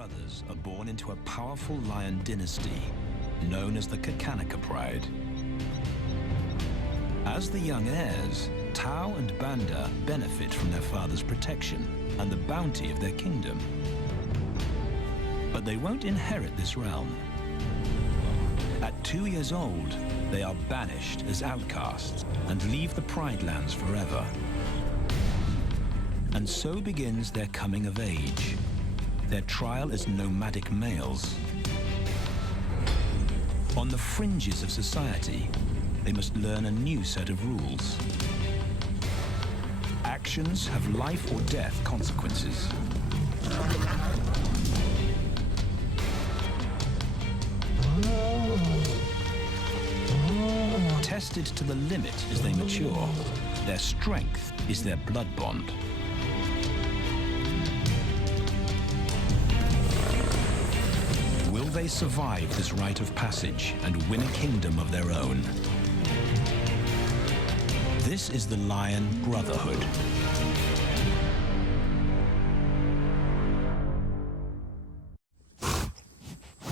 brothers are born into a powerful lion dynasty known as the Pride. As the young heirs, Tau and Banda benefit from their father's protection and the bounty of their kingdom. But they won't inherit this realm. At 2 years old, they are banished as outcasts and leave the Pride lands forever. And so begins their coming of age, their trial as nomadic males. On the fringes of society, they must learn a new set of rules. Actions have life or death consequences. Tested to the limit as they mature, their strength is their blood bond. Will they survive this rite of passage and win a kingdom of their own? This is the Lion Brotherhood.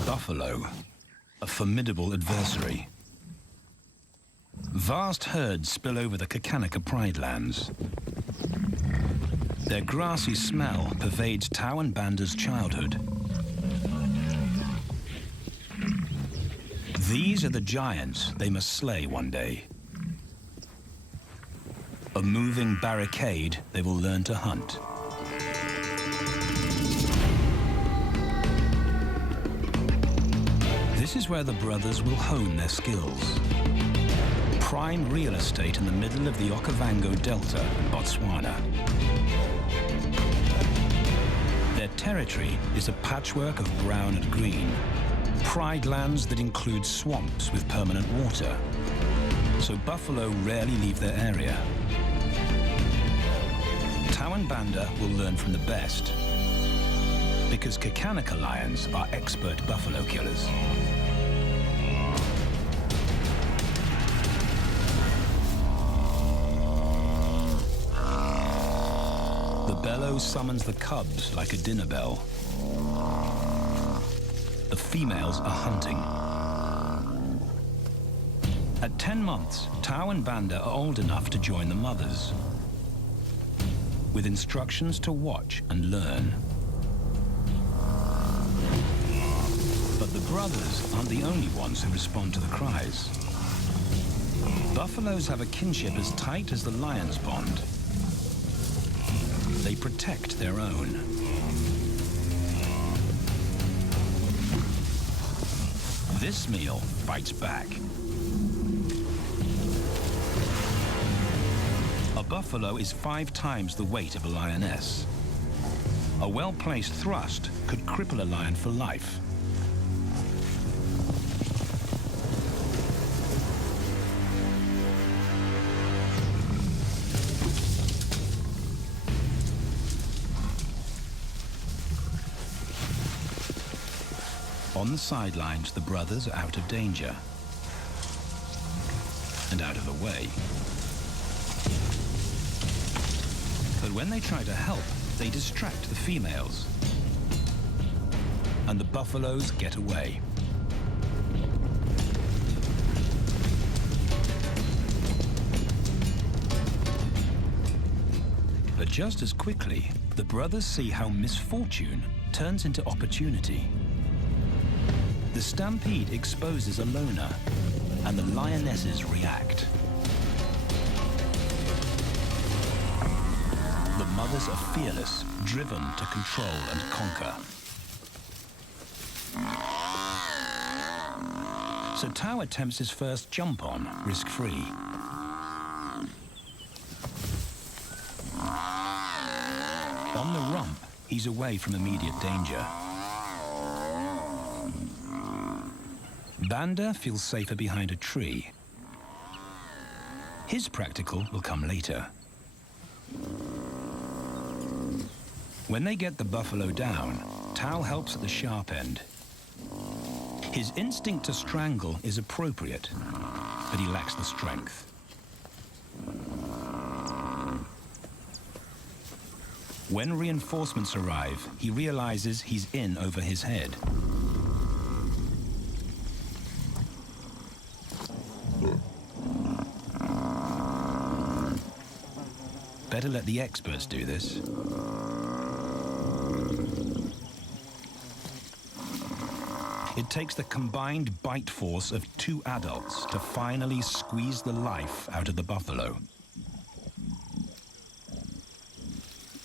Buffalo, a formidable adversary. Vast herds spill over the Pride lands. Their grassy smell pervades Tau and Banda's childhood. These are the giants they must slay one day. A moving barricade they will learn to hunt. This is where the brothers will hone their skills. Prime real estate in the middle of the Okavango Delta in Botswana. Their territory is a patchwork of brown and green. Pride lands that include swamps with permanent water. So buffalo rarely leave their area. Tau and Banda will learn from the best, because Kakanaka lions are expert buffalo killers. The bellow summons the cubs like a dinner bell. The females are hunting. At 10 months, Tau and Banda are old enough to join the mothers, with instructions to watch and learn. But the brothers aren't the only ones who respond to the cries. Buffaloes have a kinship as tight as the lions bond. They protect their own. This meal bites back. A buffalo is 5 times the weight of a lioness. A well-placed thrust could cripple a lion for life. On the sidelines, the brothers are out of danger and out of the way. But when they try to help, they distract the females, and the buffaloes get away. But just as quickly, the brothers see how misfortune turns into opportunity. The stampede exposes a loner, and the lionesses react. The mothers are fearless, driven to control and conquer. So Tao attempts his first jump on, risk-free. On the rump, he's away from immediate danger. Banda feels safer behind a tree. His practical will come later. When they get the buffalo down, Tao helps at the sharp end. His instinct to strangle is appropriate, but he lacks the strength. When reinforcements arrive, he realizes he's in over his head. Better let the experts do this. It takes the combined bite force of 2 adults to finally squeeze the life out of the buffalo.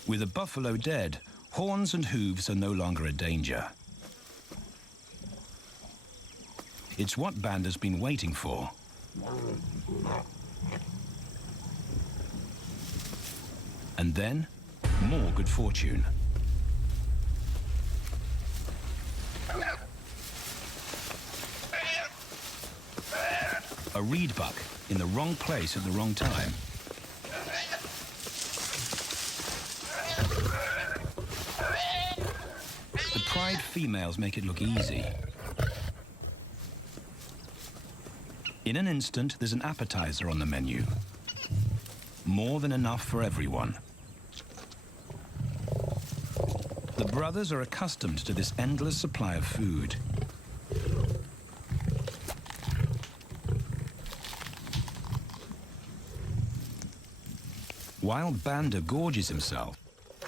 With the buffalo dead, horns and hooves are no longer a danger. It's what Banda's been waiting for. And then, more good fortune. A reed buck in the wrong place at the wrong time. The pride females make it look easy. In an instant, there's an appetizer on the menu. More than enough for everyone. The brothers are accustomed to this endless supply of food. While Banda gorges himself,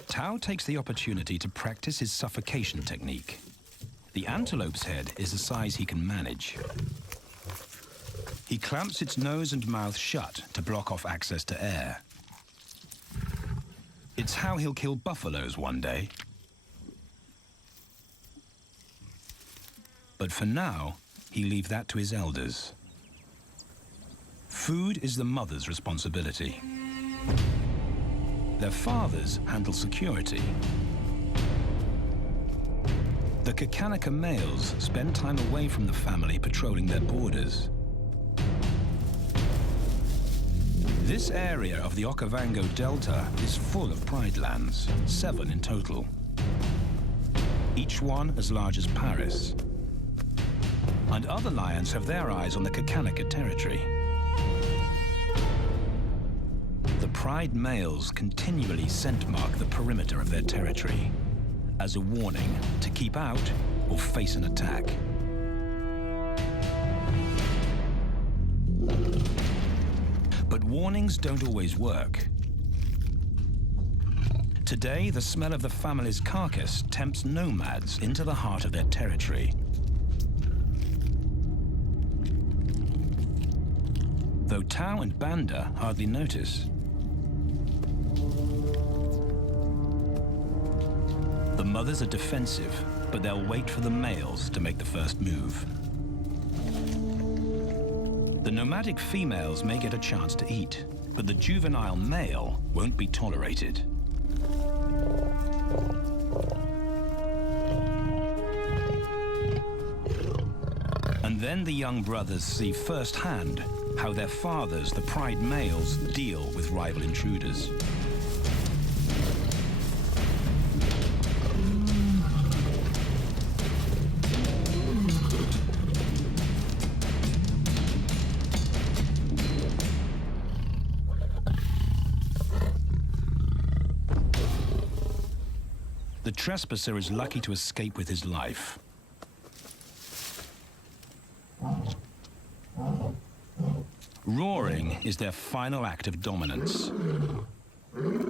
Tao takes the opportunity to practice his suffocation technique. The antelope's head is the size he can manage. He clamps its nose and mouth shut to block off access to air. It's how he'll kill buffaloes one day. But for now, he leaves that to his elders. Food is the mother's responsibility. Their fathers handle security. The Kakanika males spend time away from the family patrolling their borders. This area of the Okavango Delta is full of pride lands, 7 in total. Each one as large as Paris. And other lions have their eyes on the Kakanika territory. The pride males continually scent mark the perimeter of their territory as a warning to keep out or face an attack. But warnings don't always work. Today, the smell of the family's carcass tempts nomads into the heart of their territory. Though Tao and Banda hardly notice. The mothers are defensive, but they'll wait for the males to make the first move. The nomadic females may get a chance to eat, but the juvenile male won't be tolerated. And then the young brothers see firsthand how their fathers, the pride males, deal with rival intruders. The trespasser is lucky to escape with his life. Roaring is their final act of dominance.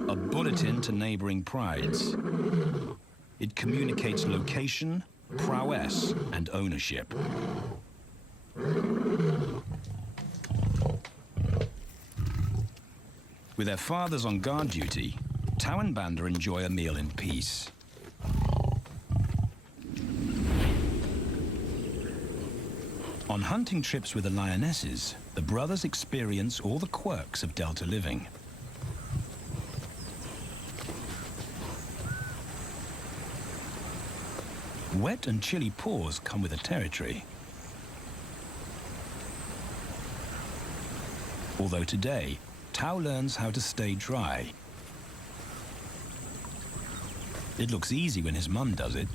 A bulletin to neighboring prides. It communicates location, prowess, and ownership. With their fathers on guard duty, Tau and Banda enjoy a meal in peace. On hunting trips with the lionesses, the brothers experience all the quirks of delta living. Wet and chilly paws come with the territory. Although today, Tau learns how to stay dry. It looks easy when his mum does it.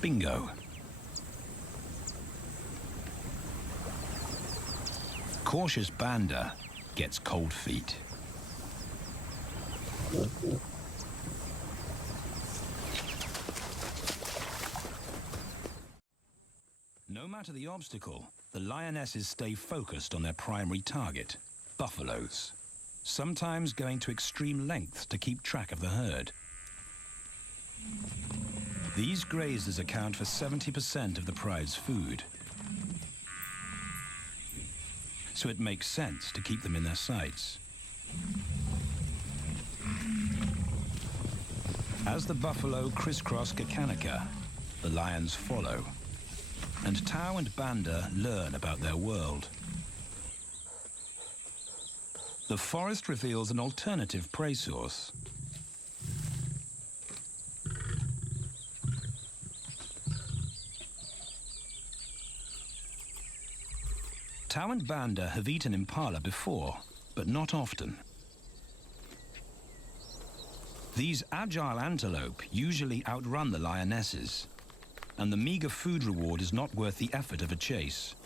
Bingo. Cautious Banda gets cold feet. No matter the obstacle, the lionesses stay focused on their primary target, buffaloes, sometimes going to extreme lengths to keep track of the herd. These grazers account for 70% of the pride's food, so it makes sense to keep them in their sights. As the buffalo crisscross Kakanika, the lions follow, and Tau and Banda learn about their world. The forest reveals an alternative prey source. Tau and Banda have eaten impala before, but not often. These agile antelope usually outrun the lionesses, and the meager food reward is not worth the effort of a chase.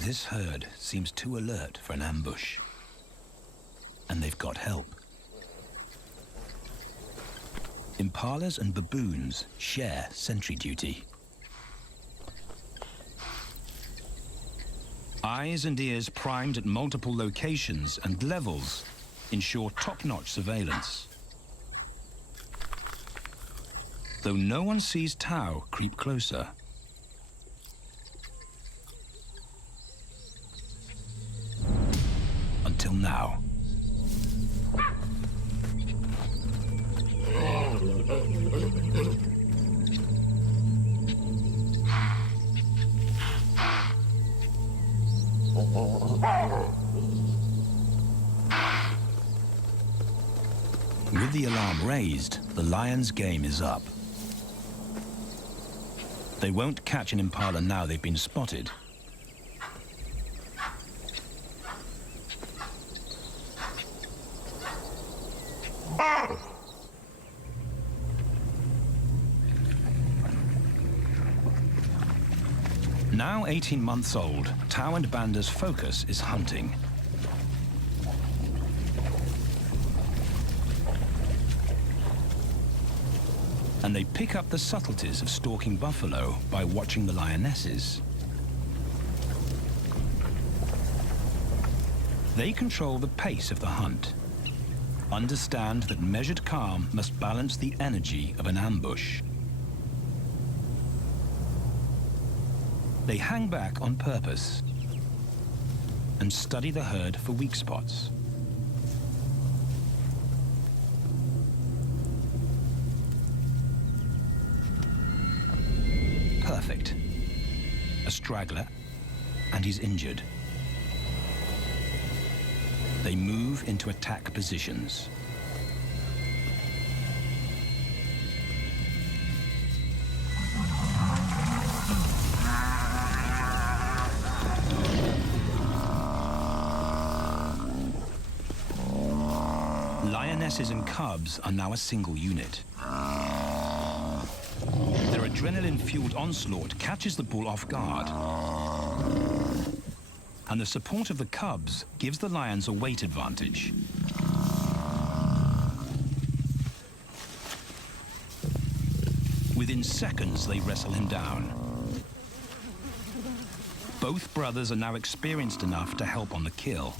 This herd seems too alert for an ambush, and they've got help. Impalas and baboons share sentry duty. Eyes and ears primed at multiple locations and levels ensure top-notch surveillance. Though no one sees Tau creep closer. Until now. With the alarm raised, the lions' game is up. They won't catch an impala now they've been spotted. Now 18 months old, Tau and Banda's focus is hunting. And they pick up the subtleties of stalking buffalo by watching the lionesses. They control the pace of the hunt, understand that measured calm must balance the energy of an ambush. They hang back on purpose and study the herd for weak spots. Perfect. A straggler, and he's injured. They move into attack positions. Lionesses and cubs are now a single unit. Their adrenaline-fueled onslaught catches the bull off guard. and the support of the cubs gives the lions a weight advantage. Within seconds, they wrestle him down. Both brothers are now experienced enough to help on the kill.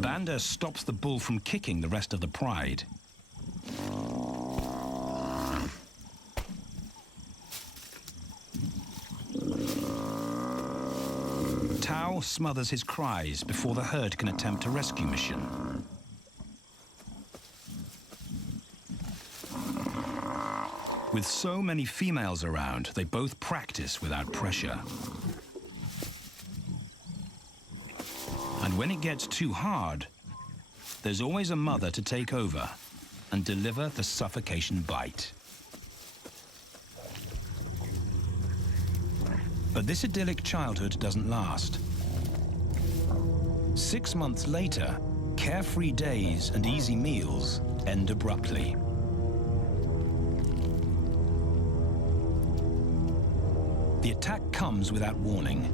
Banda stops the bull from kicking the rest of the pride. Tao smothers his cries before the herd can attempt a rescue mission. With so many females around, they both practice without pressure. And when it gets too hard, there's always a mother to take over and deliver the suffocation bite. But this idyllic childhood doesn't last. 6 months later, carefree days and easy meals end abruptly. The attack comes without warning.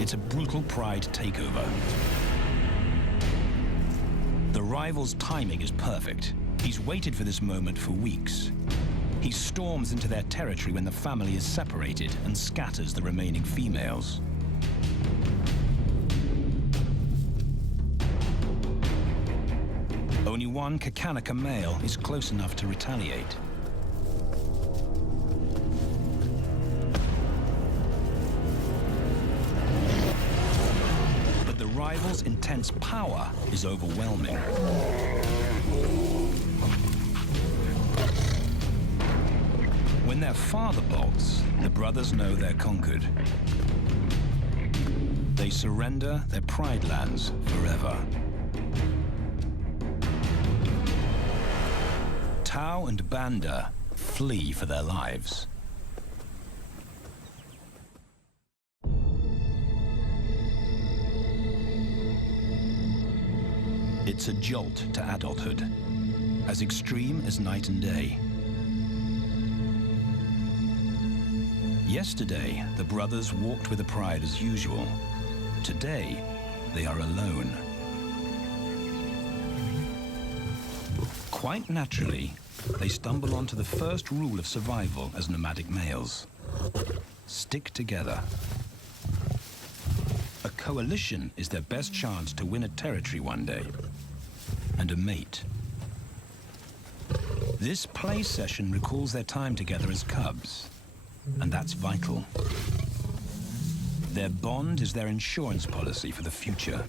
It's a brutal pride takeover. The rival's timing is perfect. He's waited for this moment for weeks. He storms into their territory when the family is separated and scatters the remaining females. Only one Kakanaka male is close enough to retaliate. But the rival's intense power is overwhelming. When their father bolts, the brothers know they're conquered. They surrender their pride lands forever. Tao and Banda flee for their lives. It's a jolt to adulthood, as extreme as night and day. Yesterday, the brothers walked with the pride as usual. Today, they are alone. Quite naturally, they stumble onto the first rule of survival as nomadic males. Stick together. A coalition is their best chance to win a territory one day, and a mate. This play session recalls their time together as cubs, and that's vital. Their bond is their insurance policy for the future.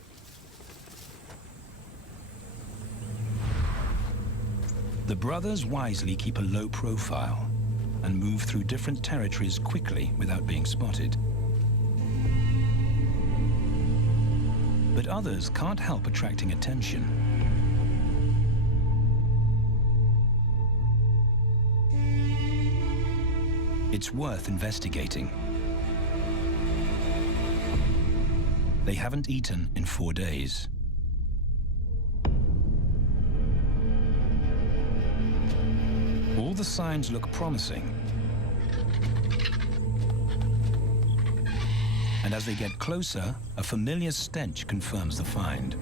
The brothers wisely keep a low profile and move through different territories quickly without being spotted. But others can't help attracting attention. It's worth investigating. They haven't eaten in 4 days. All the signs look promising. And as they get closer, a familiar stench confirms the find.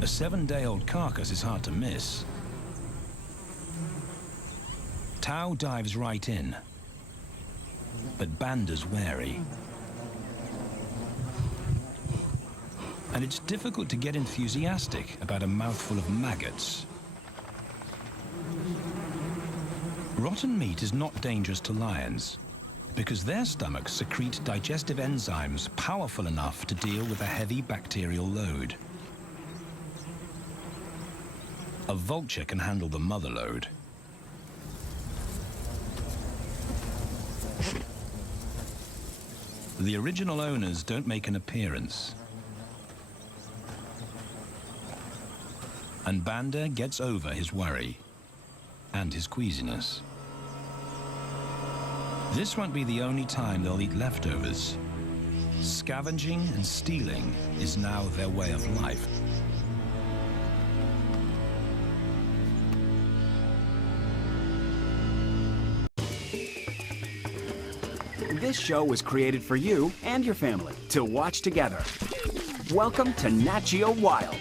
A 7-day-old carcass is hard to miss. Tao dives right in, but Banda's wary. And it's difficult to get enthusiastic about a mouthful of maggots. Rotten meat is not dangerous to lions because their stomachs secrete digestive enzymes powerful enough to deal with a heavy bacterial load. A vulture can handle the mother load. The original owners don't make an appearance. And Banda gets over his worry and his queasiness. This won't be the only time they'll eat leftovers. Scavenging and stealing is now their way of life. This show was created for you and your family to watch together. Welcome to Nat Geo Wild.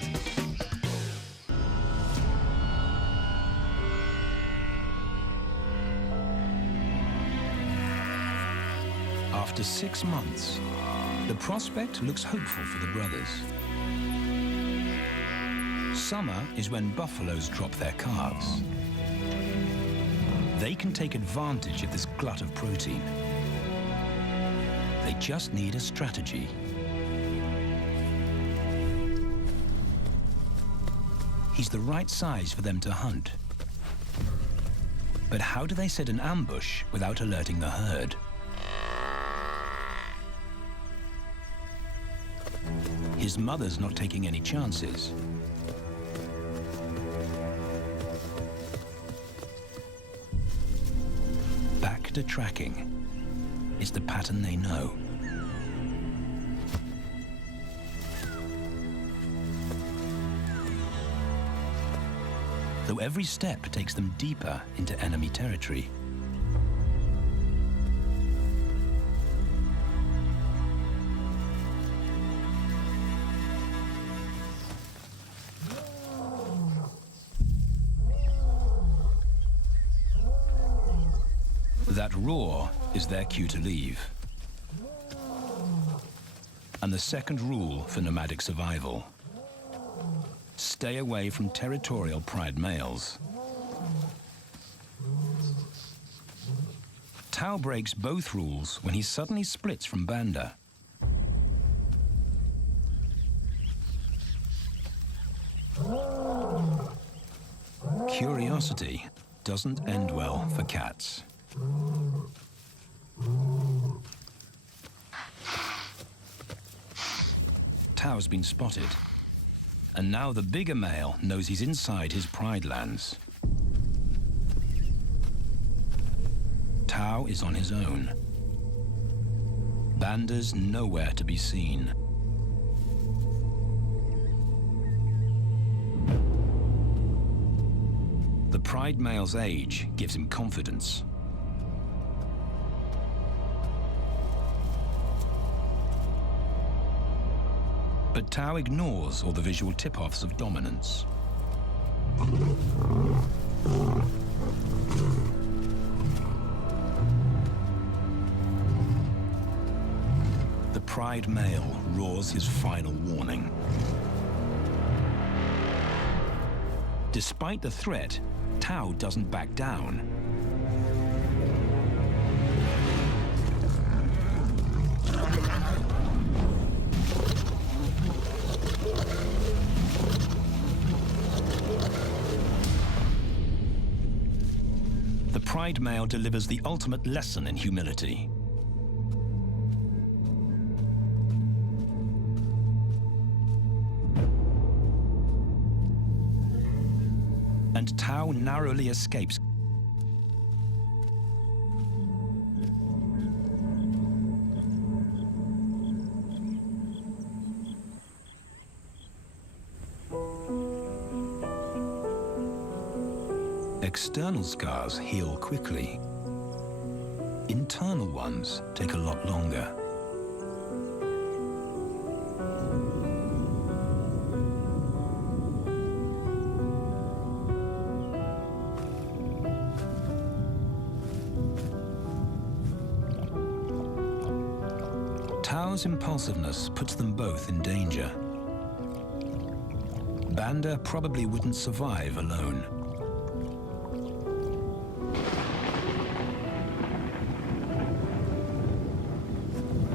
After 6 months, the prospect looks hopeful for the brothers. Summer is when buffaloes drop their calves. They can take advantage of this glut of protein. They just need a strategy. He's the right size for them to hunt. But how do they set an ambush without alerting the herd? His mother's not taking any chances. Back to tracking. It's the pattern they know. Though every step takes them deeper into enemy territory. That roar is their cue to leave. And the second rule for nomadic survival: stay away from territorial pride males. Tao breaks both rules when he suddenly splits from Banda. Curiosity doesn't end well for cats. Tao's been spotted, and now the bigger male knows he's inside his pride lands. Tao is on his own. Banda's nowhere to be seen. The pride male's age gives him confidence. But Tao ignores all the visual tip-offs of dominance. The pride male roars his final warning. Despite the threat, Tao doesn't back down. The pride male delivers the ultimate lesson in humility. And Tao narrowly escapes. External scars heal quickly. Internal ones take a lot longer. Tao's impulsiveness puts them both in danger. Banda probably wouldn't survive alone.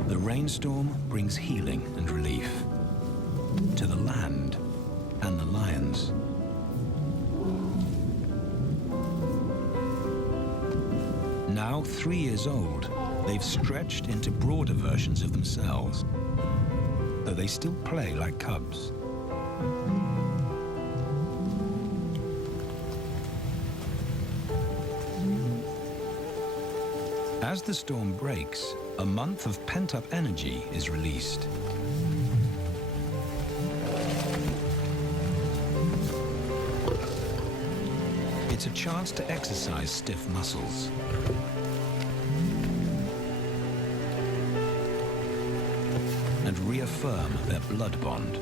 The rainstorm brings healing and relief to the land and the lions. Now 3 years old, they've stretched into broader versions of themselves, though they still play like cubs. As the storm breaks, a month of pent-up energy is released. It's a chance to exercise stiff muscles. reaffirm their blood bond.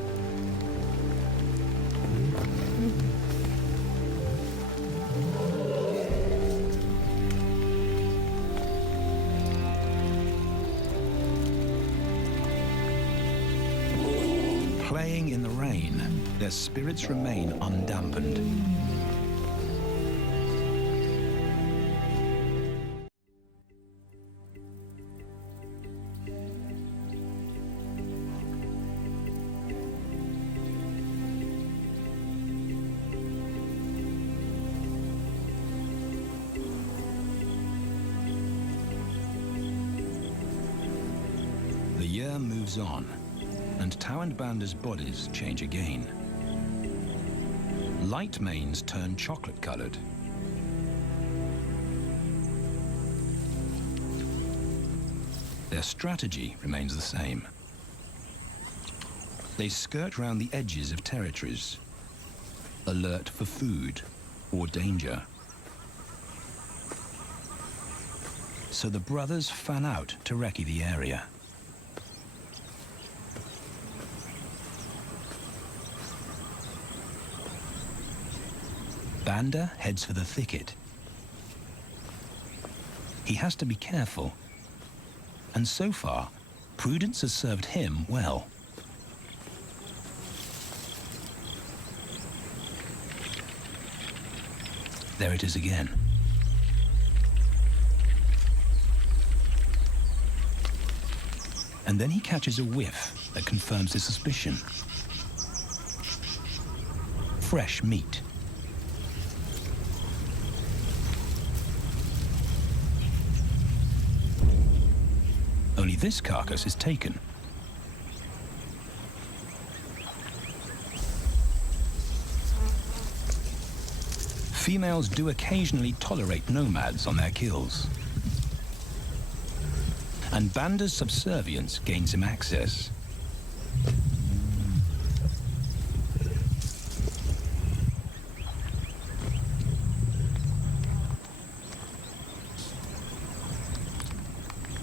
Playing in the rain, their spirits remain undampened. The year moves on, and Tau and Banda's bodies change again. Light manes turn chocolate-colored. Their strategy remains the same. They skirt round the edges of territories, alert for food or danger. So the brothers fan out to recce the area. Banda heads for the thicket. He has to be careful, and so far, prudence has served him well. There it is again. And then he catches a whiff that confirms his suspicion. Fresh meat. Only this carcass is taken. Females do occasionally tolerate nomads on their kills. And Banda's subservience gains him access.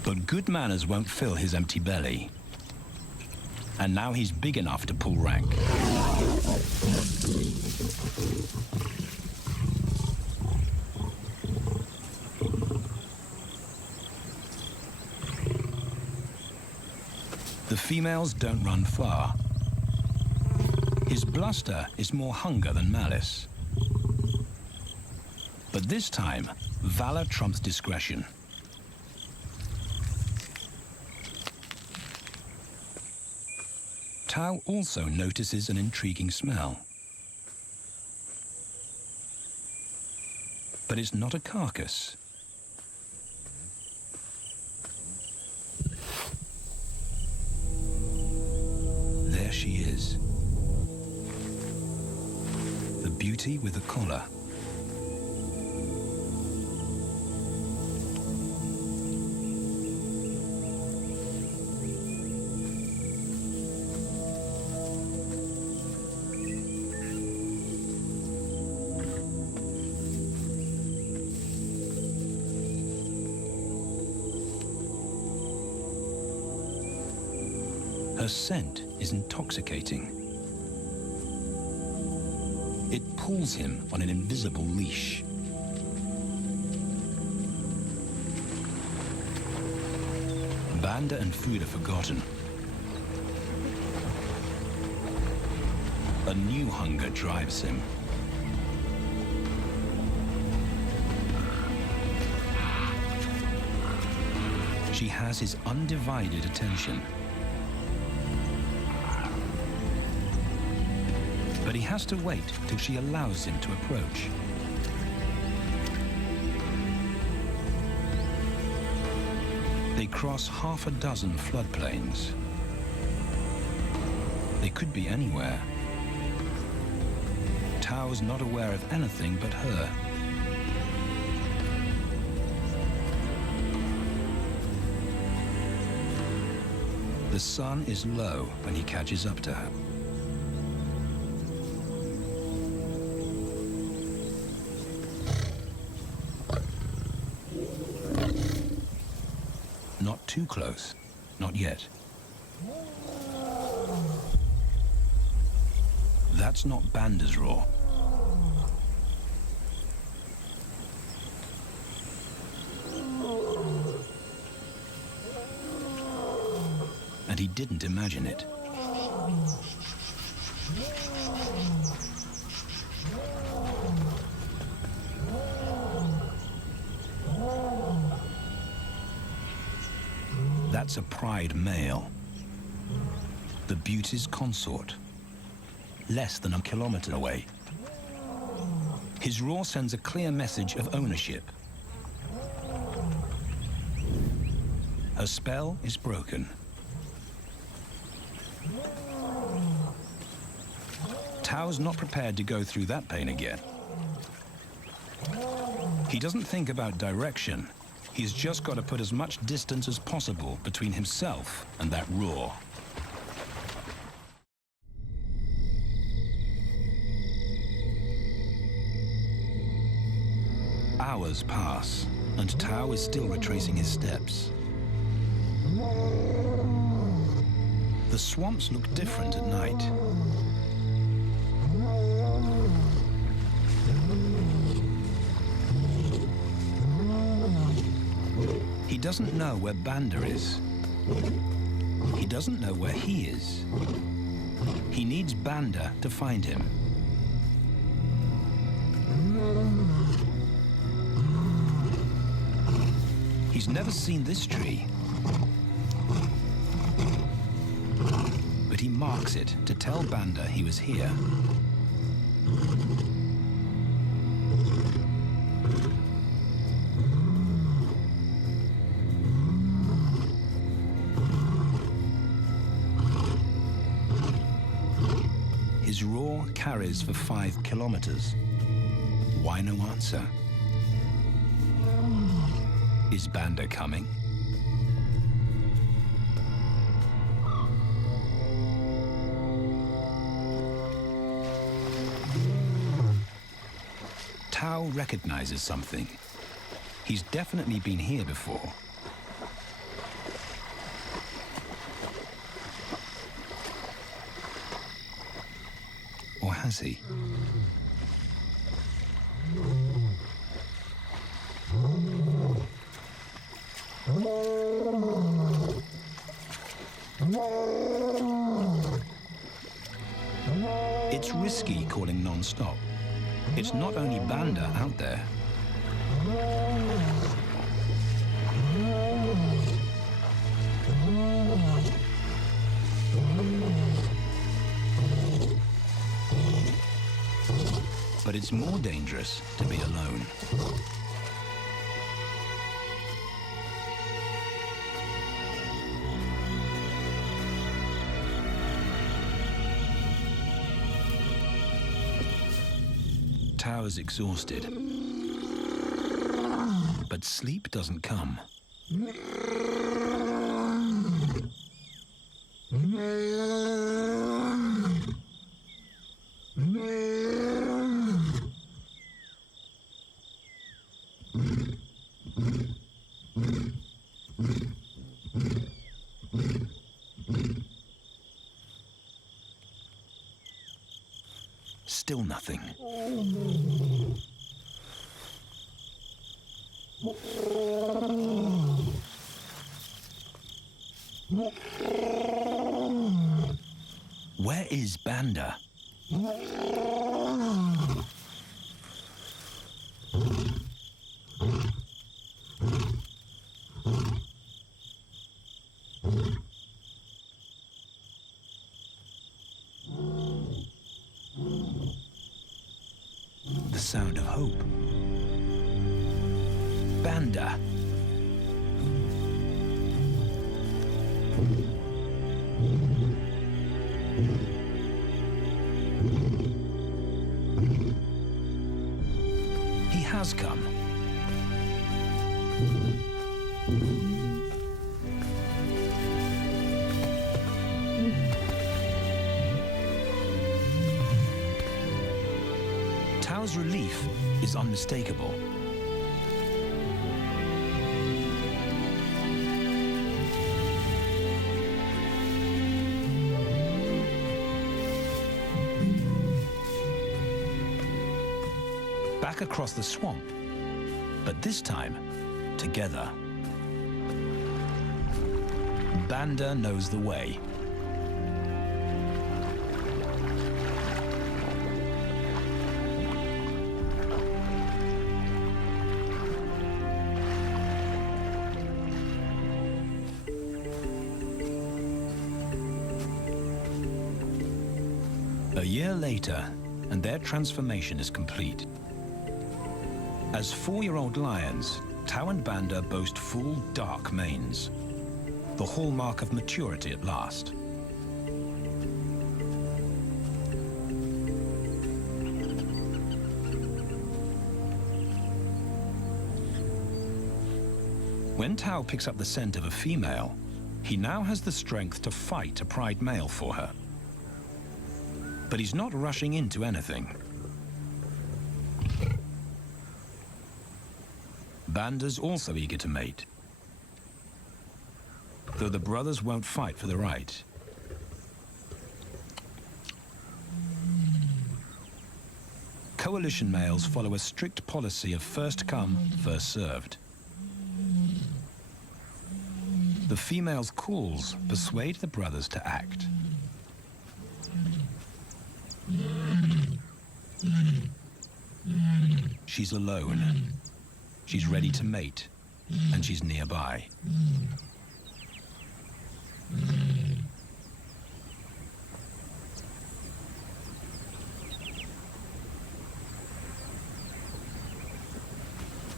But good manners won't fill his empty belly. And now he's big enough to pull rank. The females don't run far. His bluster is more hunger than malice. But this time, valor trumps discretion. Tau also notices an intriguing smell. But it's not a carcass. There she is. The beauty with the collar. Her scent is intoxicating. It pulls him on an invisible leash. Banda and food are forgotten. A new hunger drives him. She has his undivided attention. But he has to wait till she allows him to approach. They cross half a dozen floodplains. They could be anywhere. Tau's not aware of anything but her. The sun is low when he catches up to her. Not too close, not yet. That's not Banda's roar. And he didn't imagine it. That's a pride male, the beauty's consort, less than a kilometer away. His roar sends a clear message of ownership. Her spell is broken. Tao's not prepared to go through that pain again. He doesn't think about direction. He's just got to put as much distance as possible between himself and that roar. Hours pass, and Tao is still retracing his steps. The swamps look different at night. He doesn't know where Banda is. He doesn't know where he is. He needs Banda to find him. He's never seen this tree, but he marks it to tell Banda he was here. His roar carries for 5 kilometers. Why no answer? Is Banda coming? Tao recognizes something. He's definitely been here before. Or has he? It's risky calling non-stop. It's not only Banda out there. But it's more dangerous to be alone. Tao is exhausted, but sleep doesn't come. Still nothing. Where is Banda? The sound of hope. Banda. He has come. Tao's relief is unmistakable. back across the swamp, but this time together. Banda knows the way. A year later, and their transformation is complete. As 4-year-old lions, Tau and Banda boast full, dark manes, the hallmark of maturity at last. When Tau picks up the scent of a female, he now has the strength to fight a pride male for her. But he's not rushing into anything. Banda's also eager to mate, though the brothers won't fight for the right. Coalition males follow a strict policy of first come, first served. The female's calls persuade the brothers to act. She's alone. She's ready to mate, and she's nearby.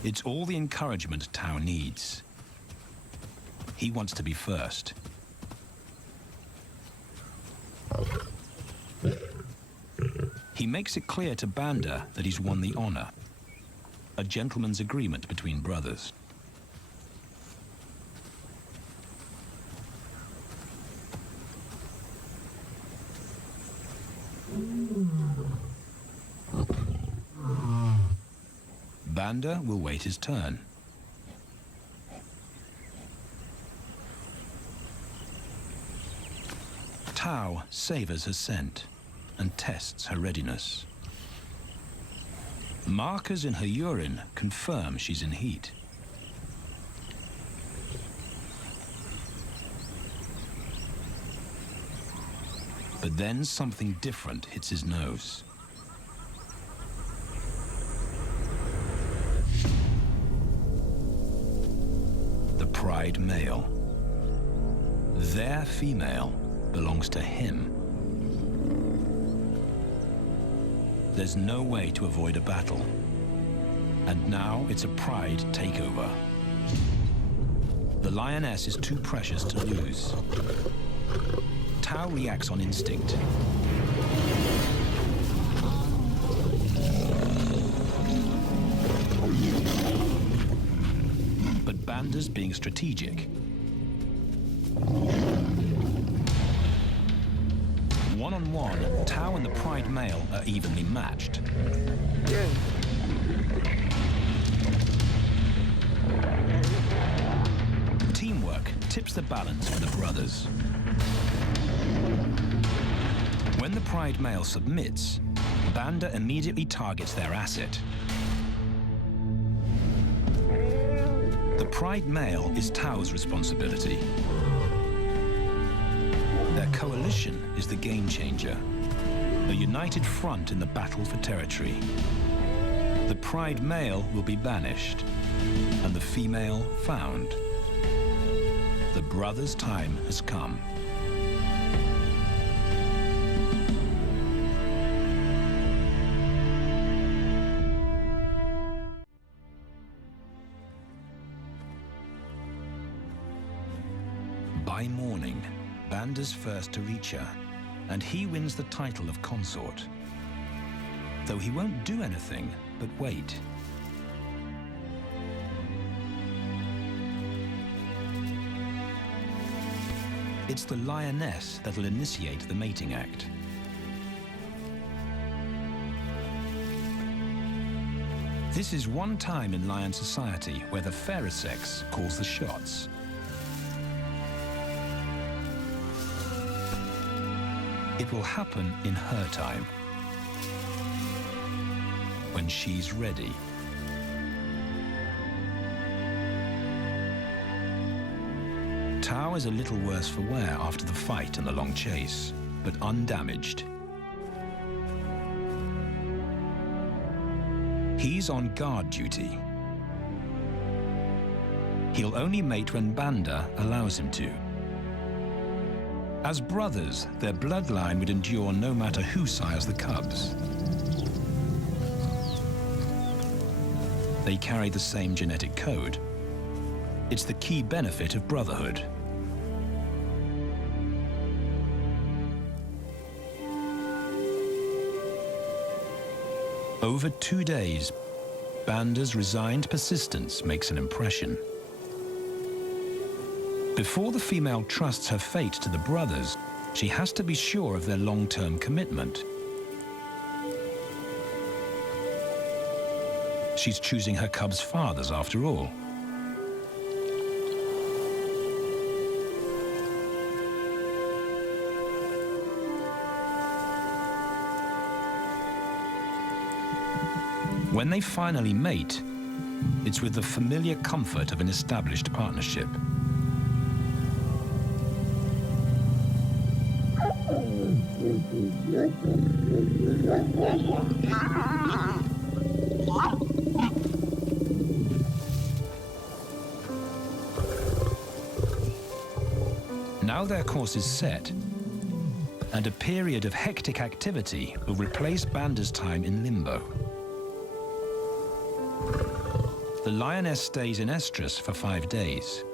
It's all the encouragement Tau needs. He wants to be first. He makes it clear to Banda that he's won the honor, a gentleman's agreement between brothers. Banda will wait his turn. Tau savors her scent and tests her readiness. Markers in her urine confirm she's in heat. But then something different hits his nose. The pride male. Their female belongs to him. There's no way to avoid a battle. And now it's a pride takeover. The lioness is too precious to lose. Tau reacts on instinct. But Banda's being strategic. One-on-one, Tau and the pride male are evenly matched. Yeah. Teamwork tips the balance for the brothers. When the pride male submits, Banda immediately targets their asset. The pride male is Tau's responsibility. Their coalition is the game changer, a united front in the battle for territory. The pride male will be banished, and the female found. The brothers' time has come. By morning, Banda's first to reach her, and he wins the title of consort. Though he won't do anything but wait. It's the lioness that'll initiate the mating act. This is one time in lion society where the fairer sex calls the shots. It will happen in her time. when she's ready. Tao is a little worse for wear after the fight and the long chase, but undamaged. He's on guard duty. He'll only mate when Banda allows him to. As brothers, their bloodline would endure no matter who sires the cubs. They carry the same genetic code. It's the key benefit of Brotherhood. Over 2 days, Banda's resigned persistence makes an impression. Before the female trusts her fate to the brothers, she has to be sure of their long-term commitment. She's choosing her cubs' fathers after all. When they finally mate, it's with the familiar comfort of an established partnership. Now their course is set, and a period of hectic activity will replace Banda's time in limbo. The lioness stays in estrus for 5 days,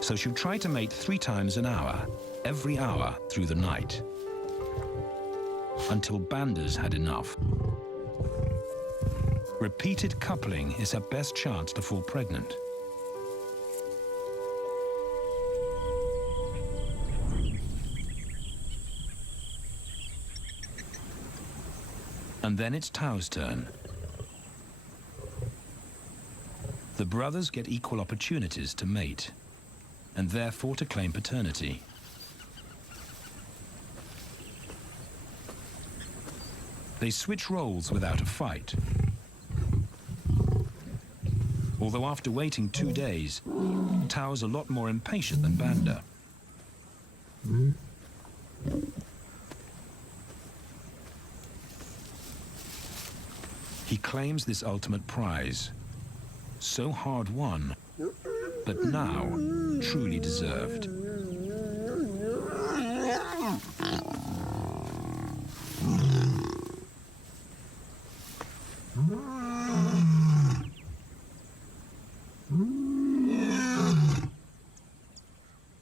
so she'll try to mate 3 times an hour, every hour through the night, until Banda's had enough. Repeated coupling is her best chance to fall pregnant. And then it's Tao's turn. The brothers get equal opportunities to mate, and therefore to claim paternity. They switch roles without a fight. Although after waiting 2 days, Tao's a lot more impatient than Banda. He claims this ultimate prize, so hard won, but now truly deserved.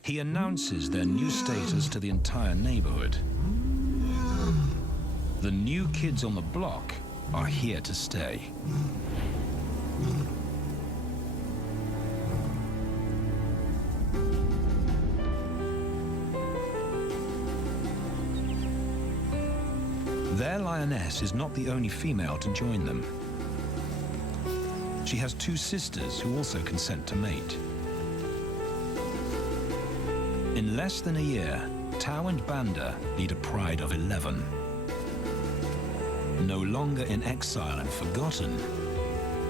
He announces their new status to the entire neighborhood. The new kids on the block are here to stay. Their lioness is not the only female to join them. She has 2 sisters who also consent to mate. In less than a year, Tao and Banda lead a pride of 11. No longer in exile and forgotten,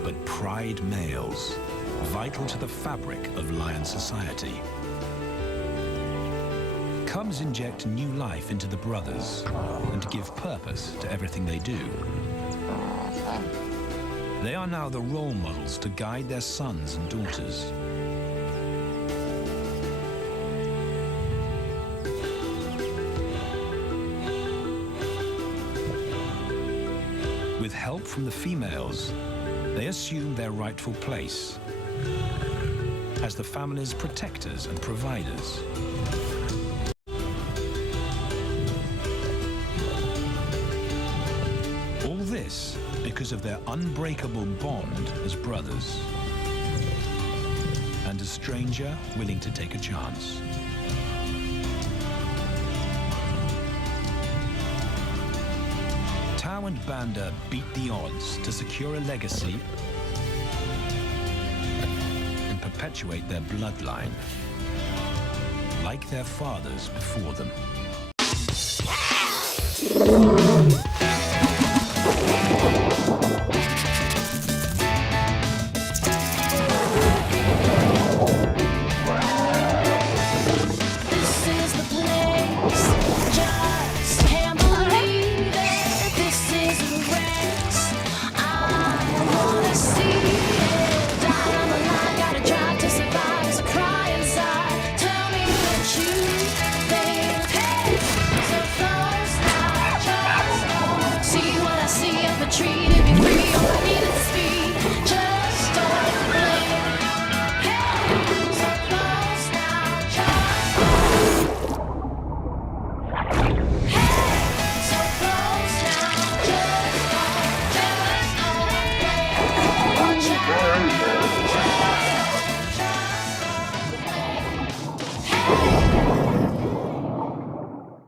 but pride males, vital to the fabric of lion society. Cubs inject new life into the brothers and give purpose to everything they do. They are now the role models to guide their sons and daughters. With help from the females, they assume their rightful place as the family's protectors and providers. All this because of their unbreakable bond as brothers, and a stranger willing to take a chance. Tao and Banda beat the odds to secure a legacy and perpetuate their bloodline, like their fathers before them.